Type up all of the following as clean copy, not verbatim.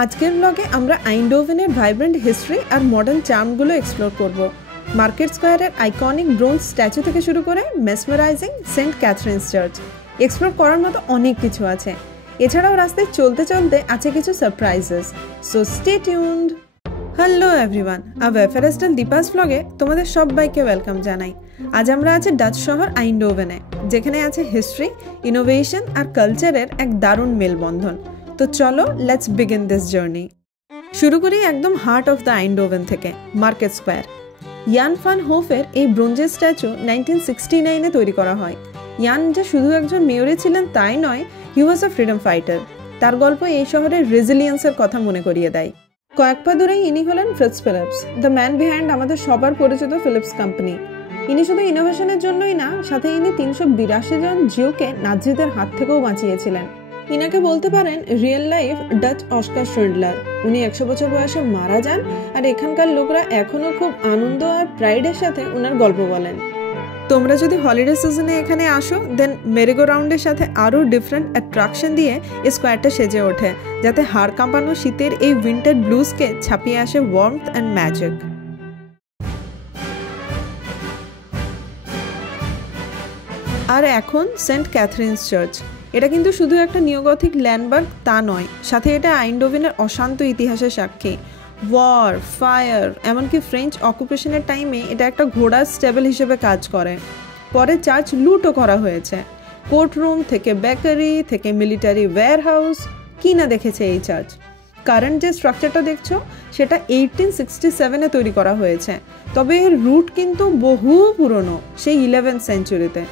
আজকের ব্লগে আমরা আইন্ডহোভেনের ভাইব্রেন্ট হিস্ট্রি আর মডার্ন চার্মগুলো এক্সপ্লোর করব। মার্কেট স্কোয়ারের আইকনিক ব্রোঞ্জ স্ট্যাচু থেকে শুরু করে মেসমেরাইজিং সেন্ট ক্যাথরিনস চার্চ এক্সপ্লোর করার মতো অনেক কিছু আছে। এছাড়াও রাস্তায় চলতে চলতে আছে কিছু surprises, so stay tuned. Hello everyone, ওয়েফারেস্টাল দীপাস ব্লগে তোমাদের সবাইকে ওয়েলকাম জানাই। আজ আমরা আছি ডাচ শহর আইন্ডহোভেনে, যেখানে আছে হিস্ট্রি, ইনোভেশন আর কালচারের এক দারুণ মেলবন্ধন। তো চলো, লেটস বিগিন দিস জার্নি। শুরু করি একদম হার্ট অফ দ্য আইন্ডহোভেন থেকে, মার্কেট স্কোয়ার। ইয়ান ফান হোফের এই ব্রোঞ্জের স্ট্যাচু 1969-এ তৈরি করা হয়। ইয়ান যে শুধু একজন মেয়রে ছিলেন তাই নয়, হি ওয়াজ আ ফ্রিডম ফাইটার। তার গল্প এই শহরের রেজিলিয়েন্সের কথা মনে করিয়ে দেয়। কয়েক পা দূরেই ইনি হলেন Fritz Philips, the man behind আমাদের সবার পরিচিত ফিলিপস কোম্পানি। ইনি শুধু ইনোভেশনের জন্যই না, সাথে ইনি 382 জন জিওকে নাজিদের হাত থেকেও বাঁচিয়েছিলেন। ইনাকে বলতে পারেন real life Dutch Oscar Schindler. উনি 100 বছর বয়সে মারা যান, আর এখানকার লোকরা এখনো খুব আনন্দ আর প্রাইডের সাথে ওনার গল্প বলেন। তোমরা যদি হলিডে সিজনে এখানে আসো, দেন মেরিগো রাউন্ডের সাথে আরও ডিফারেন্ট অ্যাট্রাকশন দিয়ে এই স্কোয়ারটা সেজে ওঠে, যাতে হাড় কাঁপানো শীতের এই উইন্টার ব্লুজকে ছাপিয়ে আসে ওয়ার্মথ অ্যান্ড ম্যাজিক। আর এখন সেন্ট ক্যাথরিনস চার্চ। এটা কিন্তু শুধু একটা নিওগথিক ল্যান্ডমার্ক তা নয়, সাথে এটা আইন্ডহোভেনের অশান্ত ইতিহাসের সাক্ষী। ওয়ার, ফায়ার, এমনকি ফ্রেঞ্চ অকুপেশনের টাইমে এটা একটা ঘোড়ার স্টেবল হিসেবে কাজ করে। পরে চার্চ লুটও করা হয়েছে। কোর্টরুম থেকে বেকারি থেকে মিলিটারি ওয়্যারহাউস, কি না দেখেছে এই চার্চ। কারেন্ট যে স্ট্রাকচারটা দেখছো, সেটা 1867-এ তৈরি করা হয়েছে, তবে এর রুট কিন্তু বহু পুরনো, সেই 11th সেঞ্চুরিতে।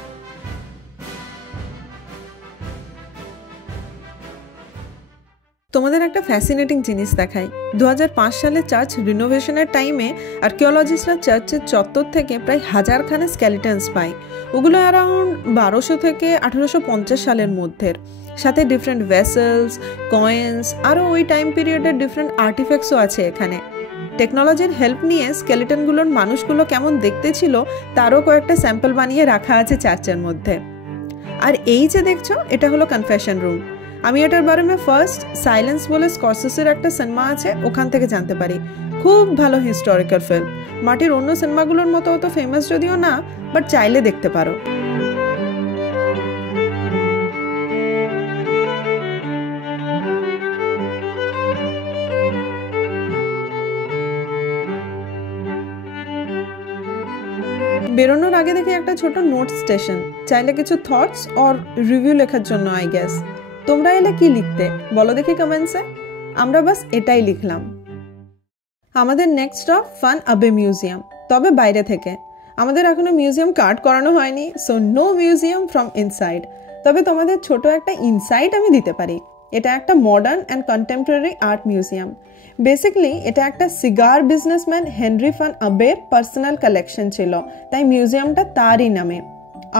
তোমাদের একটা ফ্যাসিনেটিং জিনিস দেখাই। 2005 সালে চার্চ রিনোভেশনের টাইমে আর্কিওলজিস্টরা চার্চের চত্বর থেকে প্রায় 1000 খানে স্কেলিটনস পায়। ওগুলো অ্যারাউন্ড 1200 থেকে 1850 সালের মধ্যে। সাথে ডিফারেন্ট ভেসেলস, কয়েন্স, আরও ওই টাইম পিরিয়ডের ডিফারেন্ট আর্টিফ্যাক্টসও আছে এখানে। টেকনোলজির হেল্প নিয়ে স্কেলিটনগুলোর মানুষগুলো কেমন দেখতে ছিল তারও কয়েকটা স্যাম্পল বানিয়ে রাখা আছে চার্চের মধ্যে। আর এই যে দেখছো, এটা হলো কনফেশন রুম। আমি এটার বারে ফার্স্ট সাইলেন্স বলে স্করসেসের একটা সিনেমা আছে, ওখান থেকে জানতে পারি। খুব ভালো হিস্টোরিক্যাল ফিল্ম, মাটির অন্য সিনেমাগুলোর মতো অত ফেমাস যদিও না, বাট চাইলে দেখতে পারো। বেরোনোর আগে দেখি একটা ছোট নোট স্টেশন, চাইলে কিছু থটস অর রিভিউ লেখার জন্য আই গেস। তোমরা এলে কি লিখতে বলো দেখি কমেন্টসে। আমরা বাস এটাই লিখলাম। আমাদের next stop Van Abbe museum, তবে বাইরে থেকে। আমাদের এখনো মিউজিয়াম কার্ড করানো হয়নি, so no museum from inside. তবে তোমাদের ছোট একটা ইনসাইট আমি দিতে পারি। এটা একটা modern and contemporary art museum. Basically এটা একটা সিগার বিজনেসম্যান হেনরি ফান আবের পার্সোনাল কালেকশন ছিল, তাই মিউজিয়ামটা তারই নামে।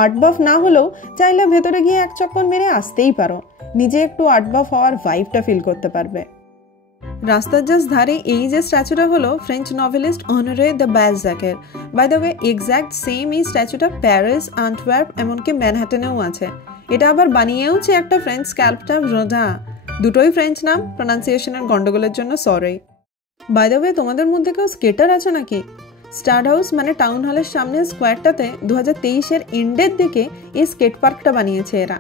আর্ট বাফ না হলেও চাইলে ভেতরে গিয়ে এক চক্কর মেরে আসতেই পারো, নিজে একটু আর্ট বাফ হওয়ার ভাইবটা ফিল করতে পারবে। রাস্তার জাস্ট ধারে এই যে স্ট্যাচুটা হলো ফ্রেঞ্চ নভেলিস্ট অনরে দ্য বালজাকের। By the way exact same এই স্ট্যাচুটা প্যারিস, আন্টওয়ার্প, এমনকি ম্যানহাটনেও আছে। এটা আবার বানিয়েওছে একটা ফ্রেঞ্চ স্ক্যাল্পচার রোডা। দুটোই ফ্রেঞ্চ নাম, প্রোনাউন্সিয়েশনের গন্ডগোলের জন্য সরি। বাই দ্য ওয়ে তোমাদের মধ্যে কেউ স্কেটার আছে নাকি? স্টাড হাউস মানে টাউন হলের সামনে স্কোয়ারটাতে 2023-এর এন্ডের দিকে এই স্কেট পার্কটা বানিয়েছে এরা।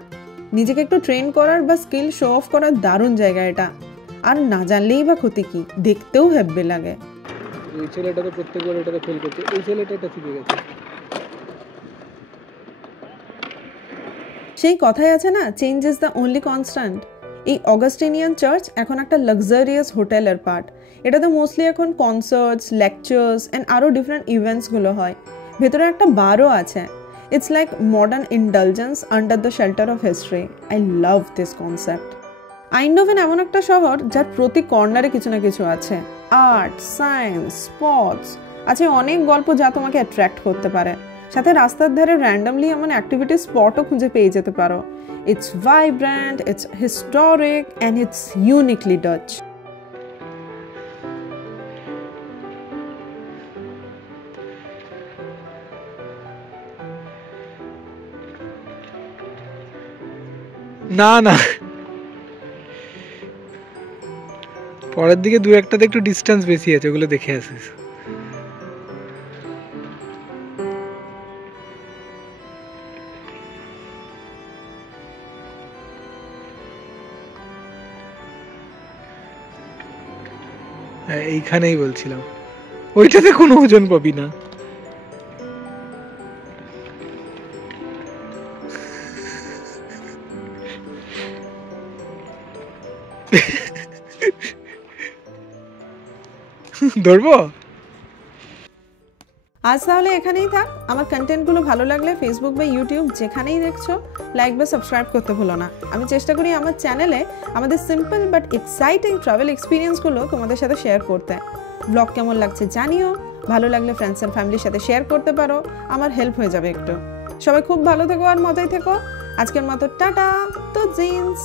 নিজেকে একটু ট্রেন করার বা স্কিল শো অফ করার দারুণ জায়গা এটা। আর না জানলেই বা ক্ষতি কি, দেখতেও হ্যাপি লাগে। এই ছেলেটা তো প্রত্যেকবার এটাতে ফেল করছে, এই ছেলেটা এটা শিখে গেছে। সেই কথাই আছে না, change is the only constant. এই অগাস্টিনিয়ান চার্চ এখন একটা লাক্সারিয়াস হোটেলের পার্ট। এটাতে মোস্টলি এখন কনসার্টস, লেকচার্স অ্যান্ড আরও ডিফারেন্ট ইভেন্টসগুলো হয়। ভেতরে একটা বারও আছে। It's like modern indulgence under the shelter of history. I love this concept. Eindhoven এমন একটা শহর যার প্রতি কর্নারে কিছু না কিছু আছে। আর্ট, সায়েন্স, স্পোর্টস, আছে অনেক গল্প যা তোমাকে অ্যাট্রাক্ট করতে পারে। সাথে রাস্তার ধারে র্যান্ডমলি এমন অ্যাক্টিভিটি স্পটও খুঁজে পেয়ে যেতে পারো। It's vibrant, it's historic and it's uniquely Dutch. না না পরের দিকে দু একটাতে একটু ডিস্টেন্স বেশি আছে, ওগুলো দেখে আসিস। হ্যাঁ এইখানেই বলছিলাম, ওইটাতে কোনো ওজন পাবি না। ধরবো আজ তাহলে এখানেই থাক। আমার কন্টেন্টগুলো ভালো লাগলে ফেসবুক বা ইউটিউব যেখানেই দেখছো লাইক বা সাবস্ক্রাইব করতে ভুলো না। আমি চেষ্টা করি আমার চ্যানেলে আমাদের সিম্পল বাট এক্সাইটিং ট্রাভেল এক্সপিরিয়েন্সগুলো তোমাদের সাথে শেয়ার করতে। ব্লগ কেমন লাগছে জানিও, ভালো লাগলে ফ্রেন্ডস অ্যান্ড ফ্যামিলির সাথে শেয়ার করতে পারো, আমার হেল্প হয়ে যাবে একটু। সবাই খুব ভালো থেকো আর মজাই থেকো। আজকের মতো টাটা, তো জিন্স।